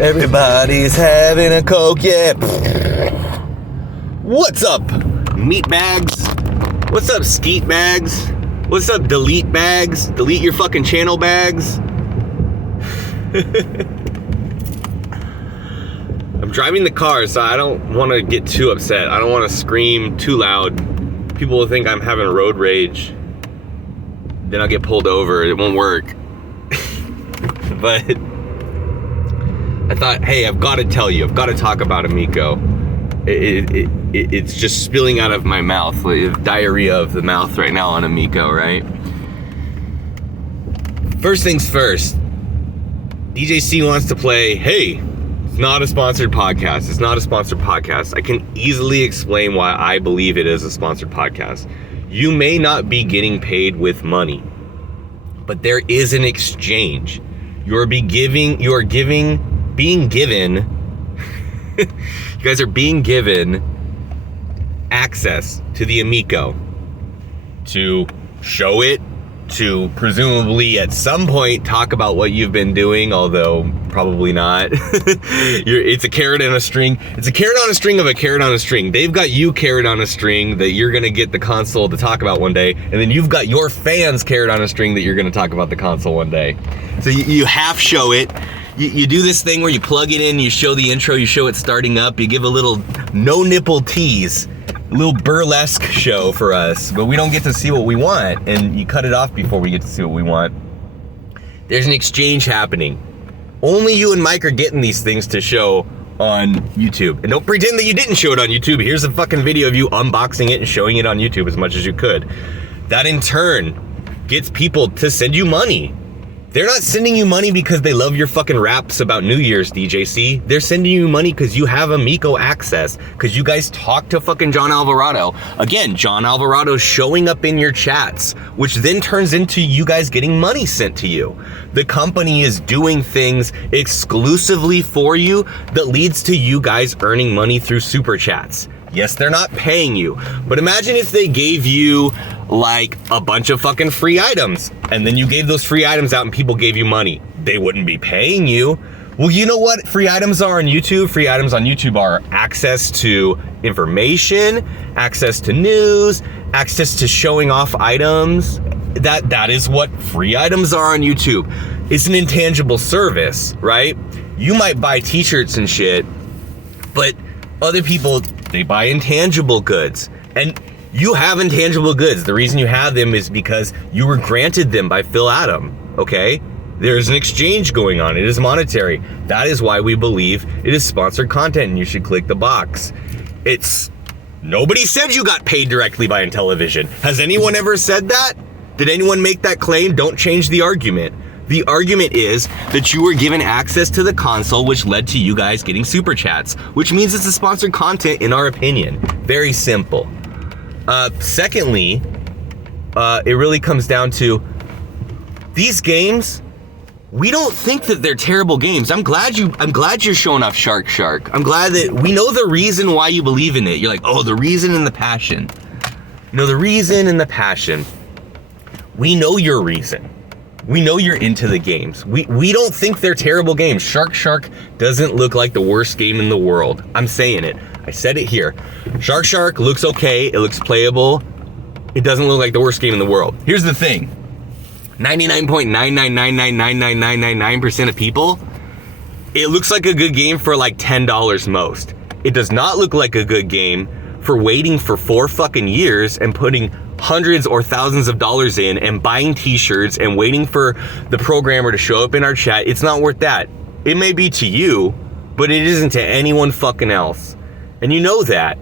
Everybody's having a Coke, yeah. What's up, meat bags? What's up, skeet bags? What's up, delete bags? Delete your fucking channel bags. I'm driving the car, so I don't want to get too upset. I don't want to scream too loud. People will think I'm having road rage. Then I'll get pulled over. It won't work. But I thought, hey, I've got to tell you. I've got to talk about Amico. It's just spilling out of my mouth. Like diarrhea of the mouth right now on Amico, right? First things first. DJC wants to play, hey, it's not a sponsored podcast. It's not a sponsored podcast. I can easily explain why I believe it is a sponsored podcast. You may not be getting paid with money, but there is an exchange. You guys are being given access to the Amico to show it, to presumably at some point talk about what you've been doing, although probably not. It's a carrot and a string. It's a carrot on a string of a carrot on a string. They've got you carrot on a string that you're gonna get the console to talk about one day, and then you've got your fans carrot on a string that you're gonna talk about the console one day. So you half show it. You do this thing where you plug it in, you show the intro, you show it starting up, you give a little no nipple tease, a little burlesque show for us, but we don't get to see what we want, and you cut it off before we get to see what we want. There's an exchange happening. Only you and Mike are getting these things to show on YouTube. And don't pretend that you didn't show it on YouTube. Here's a fucking video of you unboxing it and showing it on YouTube as much as you could. That in turn gets people to send you money. They're not sending you money because they love your fucking raps about New Year's, DJC. They're sending you money because you have Amico access, because you guys talk to fucking John Alvarado. Again, John Alvarado's showing up in your chats, which then turns into you guys getting money sent to you. The company is doing things exclusively for you that leads to you guys earning money through super chats. Yes, they're not paying you, but imagine if they gave you like a bunch of fucking free items, and then you gave those free items out and people gave you money. They wouldn't be paying you. Well, you know what free items are on YouTube? Free items on YouTube are access to information, access to news, access to showing off items. That is what free items are on YouTube. It's an intangible service, right? You might buy t-shirts and shit, but other people, they buy intangible goods. And you have intangible goods. The reason you have them is because you were granted them by Phil Adam, okay? There's an exchange going on. It is monetary. That is why we believe it is sponsored content and you should click the box. Nobody said you got paid directly by Intellivision. Has anyone ever said that? Did anyone make that claim? Don't change the argument. The argument is that you were given access to the console, which led to you guys getting super chats, which means it's a sponsored content in our opinion. Very simple. Secondly, it really comes down to these games. We don't think that they're terrible games. I'm glad you're showing off Shark. I'm glad that we know the reason why you believe in it. You're like, oh, the reason and the passion. No, the reason and the passion. We know your reason. We know you're into the games. We don't think they're terrible games. Shark doesn't look like the worst game in the world. I'm saying it. I said it here. Shark looks okay. It looks playable. It doesn't look like the worst game in the world. Here's the thing. 99.999999999% of people, it looks like a good game for like $10 most. It does not look like a good game for waiting for 4 fucking years and putting hundreds or thousands of dollars in and buying t-shirts and waiting for the programmer to show up in our chat. It's not worth that. It may be to you, but it isn't to anyone fucking else. And you know that.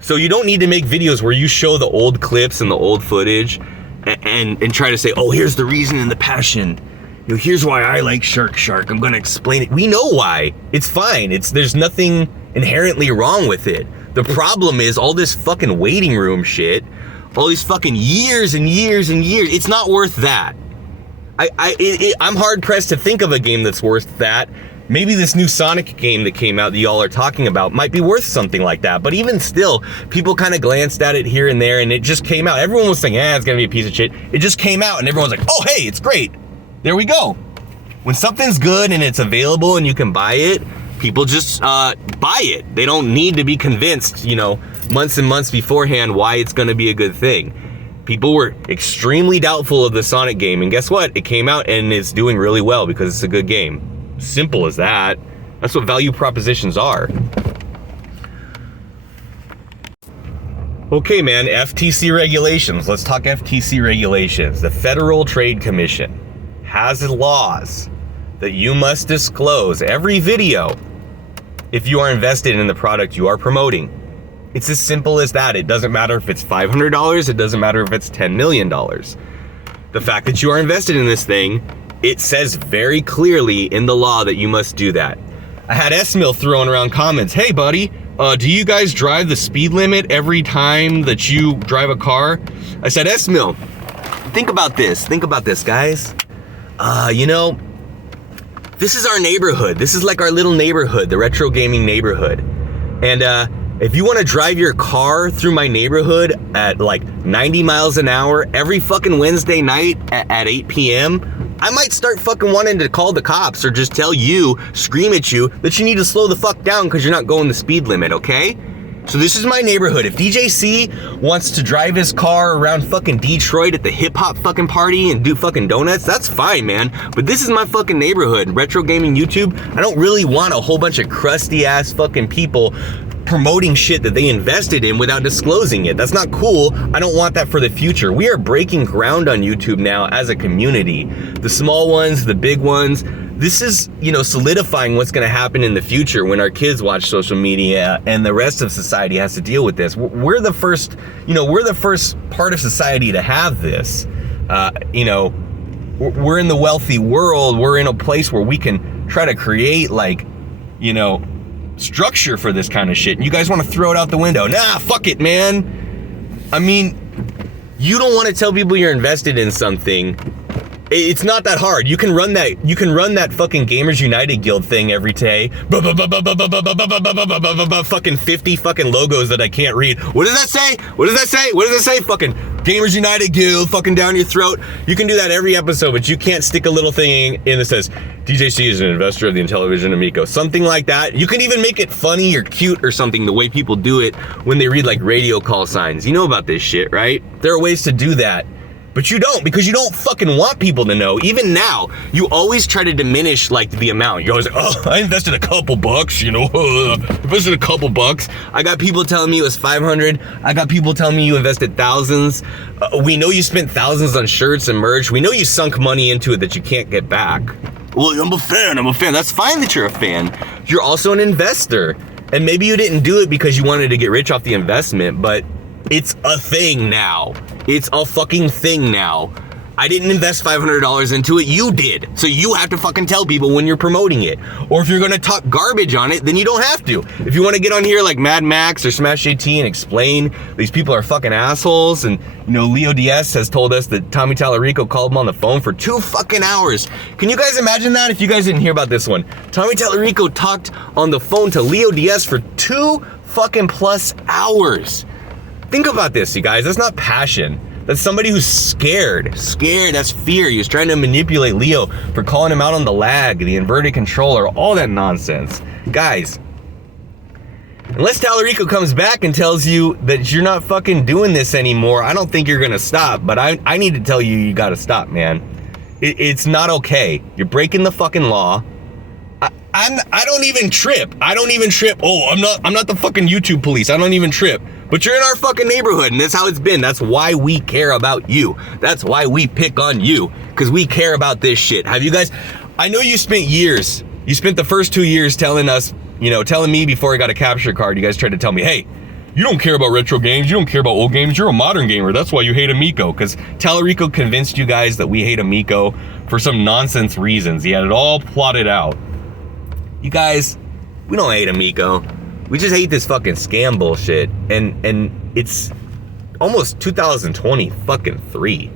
So you don't need to make videos where you show the old clips and the old footage and try to say, oh, here's the reason and the passion. You know, here's why I like Shark. I'm gonna explain it. We know why. It's fine. There's nothing inherently wrong with it. The problem is all this fucking waiting room shit, all these fucking years and years and years. It's not worth that. I'm hard pressed to think of a game that's worth that. Maybe this new Sonic game that came out that y'all are talking about might be worth something like that. But even still, people kind of glanced at it here and there and it just came out. Everyone was saying, it's gonna be a piece of shit. It just came out and everyone's like, oh, hey, it's great. There we go. When something's good and it's available and you can buy it, people just buy it. They don't need to be convinced, months and months beforehand why it's going to be a good thing. People were extremely doubtful of the Sonic game, and guess what? It came out and it's doing really well because it's a good game. Simple as that. That's what value propositions are. Okay, man, FTC regulations. Let's talk FTC regulations. The Federal Trade Commission has laws that you must disclose every video if you are invested in the product you are promoting. It's as simple as that. It doesn't matter if it's $500. It doesn't matter if it's $10 million. The fact that you are invested in this thing, it says very clearly in the law that you must do that. I had S-Mill throwing around comments. Hey, buddy, do you guys drive the speed limit every time that you drive a car? I said, S-Mill, think about this. Think about this, guys. This is our neighborhood. This is like our little neighborhood, the retro gaming neighborhood. And if you want to drive your car through my neighborhood at like 90 miles an hour every fucking Wednesday night at 8 p.m., I might start fucking wanting to call the cops or just tell you, scream at you, that you need to slow the fuck down because you're not going the speed limit, okay? So this is my neighborhood. If DJC wants to drive his car around fucking Detroit at the hip hop fucking party and do fucking donuts, that's fine, man. But this is my fucking neighborhood. Retro Gaming YouTube, I don't really want a whole bunch of crusty ass fucking people promoting shit that they invested in without disclosing it. That's not cool. I don't want that for the future. We are breaking ground on YouTube now as a community. The small ones, the big ones. This is, solidifying what's going to happen in the future when our kids watch social media and the rest of society has to deal with this. We're the first, we're the first part of society to have this. We're in the wealthy world. We're in a place where we can try to create structure for this kind of shit. And you guys want to throw it out the window. Nah, fuck it, man. I mean, you don't want to tell people you're invested in something. It's not that hard. You can run that. You can run that fucking Gamers United Guild thing every day. Fucking 50 fucking logos that I can't read. What does that say? What does that say? What does that say? Fucking Gamers United Guild fucking down your throat. You can do that every episode, but you can't stick a little thing in that says DJC is an investor of the Intellivision Amico. Something like that. You can even make it funny or cute or something the way people do it when they read like radio call signs. You know about this shit, right? There are ways to do that. But you don't, because you don't fucking want people to know. Even now, you always try to diminish like the amount. You're always like, oh, I invested a couple bucks, invested a couple bucks. I got people telling me it was 500. I got people telling me you invested thousands. We know you spent thousands on shirts and merch. We know you sunk money into it that you can't get back. Well, I'm a fan. That's fine that you're a fan. You're also an investor. And maybe you didn't do it because you wanted to get rich off the investment, but it's a thing now. It's a fucking thing now. I didn't invest $500 into it, you did. So you have to fucking tell people when you're promoting it. Or if you're gonna talk garbage on it, then you don't have to. If you wanna get on here like Mad Max or Smash JT and explain these people are fucking assholes, and Leo DS has told us that Tommy Tallarico called him on the phone for 2 fucking hours. Can you guys imagine that if you guys didn't hear about this one? Tommy Tallarico talked on the phone to Leo DS for 2 fucking plus hours. Think about this, you guys. That's not passion. That's somebody who's scared. That's fear. He was trying to manipulate Leo for calling him out on the lag, the inverted controller, all that nonsense. Guys, unless Tallarico comes back and tells you that you're not fucking doing this anymore, I don't think you're gonna stop. But I need to tell you, you gotta stop, man. It's not okay. You're breaking the fucking law. I don't even trip. Oh, I'm not the fucking YouTube police. I don't even trip. But you're in our fucking neighborhood, and that's how it's been. That's why we care about you. That's why we pick on you, because we care about this shit. Have you guys, I know you spent years, you spent the first 2 years telling us, telling me before I got a capture card, you guys tried to tell me, hey, you don't care about retro games, you don't care about old games, you're a modern gamer, that's why you hate Amico. Because Tallarico convinced you guys that we hate Amico for some nonsense reasons. He had it all plotted out. You guys, we don't hate Amico. We just hate this fucking scam bullshit. And it's almost 2020 fucking 3.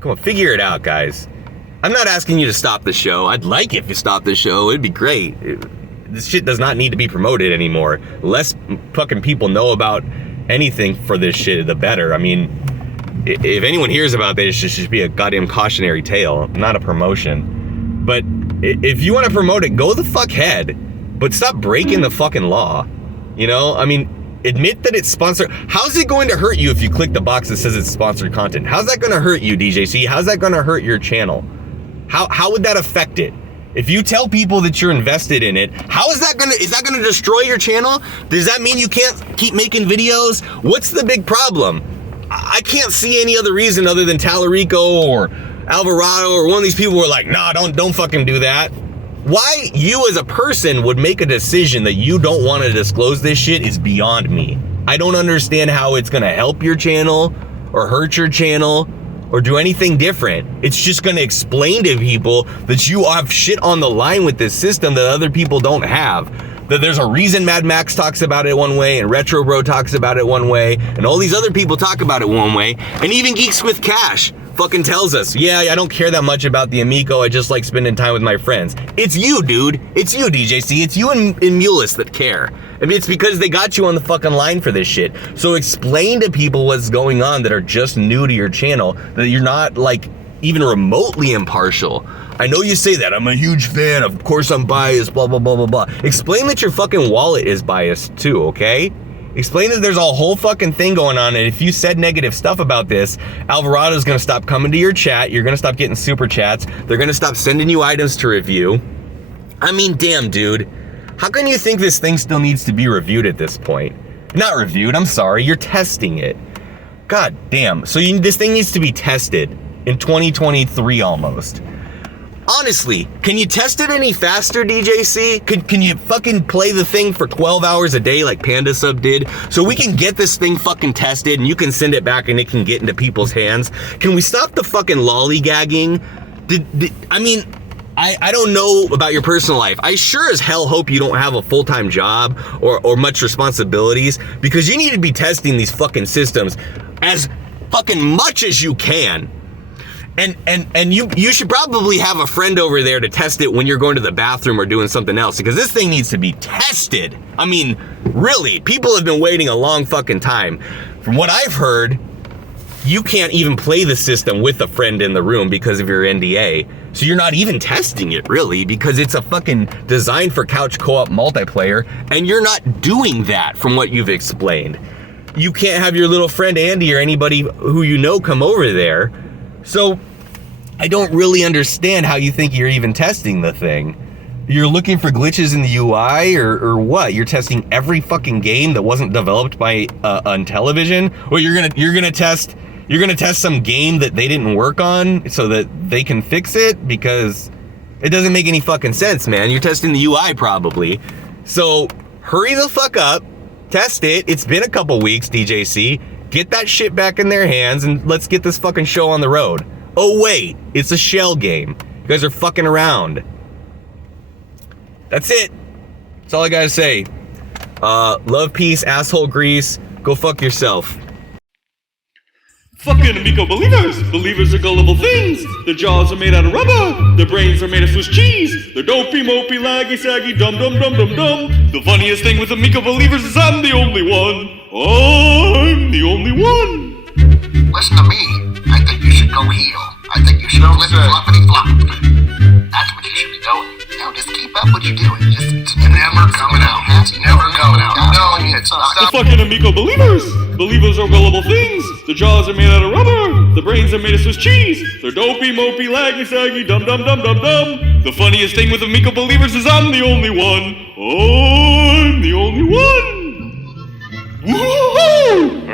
Come on, figure it out, guys. I'm not asking you to stop the show. I'd like if you stopped the show. It'd be great. This shit does not need to be promoted anymore. Less fucking people know about anything for this shit, the better. I mean, if anyone hears about this, it should be a goddamn cautionary tale, not a promotion. But if you want to promote it, go the fuck ahead. But stop breaking the fucking law. You know, I mean, admit that it's sponsored. How's it going to hurt you if you click the box that says it's sponsored content? How's that going to hurt you, DJC? How's that going to hurt your channel? How would that affect it? If you tell people that you're invested in it, is that gonna destroy your channel? Does that mean you can't keep making videos? What's the big problem? I can't see any other reason other than Tallarico or Alvarado or one of these people who are like, nah, don't fucking do that. Why you as a person would make a decision that you don't want to disclose this shit is beyond me. I don't understand how it's gonna help your channel or hurt your channel or do anything different. It's just gonna explain to people that you have shit on the line with this system that other people don't have. That there's a reason Mad Max talks about it one way and Retro Bro talks about it one way and all these other people talk about it one way, and even Geeks with Cash fucking tells us, yeah, I don't care that much about the Amico, I just like spending time with my friends. It's you, dude. It's you, DJC. It's you and Mulus that care. I mean, it's because they got you on the fucking line for this shit. So explain to people what's going on that are just new to your channel, that you're not like even remotely impartial. I know you say that, I'm a huge fan, of course I'm biased, blah, blah, blah, blah, blah. Explain that your fucking wallet is biased too, okay? Explain that there's a whole fucking thing going on, and if you said negative stuff about this, Alvarado's gonna stop coming to your chat, you're gonna stop getting super chats, they're gonna stop sending you items to review. I mean, damn, dude. How can you think this thing still needs to be reviewed at this point? Not reviewed, I'm sorry, you're testing it. God damn, so this thing needs to be tested in 2023 almost. Honestly, can you test it any faster, DJC? Can you fucking play the thing for 12 hours a day like Panda Sub did? So we can get this thing fucking tested and you can send it back and it can get into people's hands? Can we stop the fucking lollygagging? I don't know about your personal life. I sure as hell hope you don't have a full-time job or much responsibilities, because you need to be testing these fucking systems as fucking much as you can. And you should probably have a friend over there to test it when you're going to the bathroom or doing something else, because this thing needs to be tested. I mean, really, people have been waiting a long fucking time. From what I've heard, you can't even play the system with a friend in the room because of your NDA. So you're not even testing it, really, because it's a fucking designed for couch co-op multiplayer, and you're not doing that from what you've explained. You can't have your little friend Andy or anybody who you know come over there. So I don't really understand how you think you're even testing the thing. You're looking for glitches in the UI or what? You're testing every fucking game that wasn't developed by Intellivision? Or you're gonna test some game that they didn't work on so that they can fix it? Because it doesn't make any fucking sense, man. You're testing the UI probably. So hurry the fuck up, test it. It's been a couple weeks, DJC. Get that shit back in their hands and let's get this fucking show on the road. Oh wait, it's a shell game. You guys are fucking around. That's it. That's all I gotta say. Love, peace, asshole grease. Go fuck yourself. Fucking Amico believers! Believers are gullible things! Their jaws are made out of rubber! Their brains are made of Swiss cheese! They're dopey, mopey, laggy, saggy, dum dum dum dum dum! The funniest thing with Amico believers is I'm the only one! I'm the only one! Listen to me. I think you should go heel. I think you should flip floppity flop. That's what you should be doing. Now just keep up what you're doing. It's never coming out. It's never coming out. I'm telling you, it's not. The fucking Amico believers! Believers are gullible things! Their jaws are made out of rubber! The brains are made of Swiss cheese! They're dopey, mopey, laggy, saggy, dum dum dum dum dum! The funniest thing with Amico believers is I'm the only one! I'm the only one! Woo-hoo-hoo!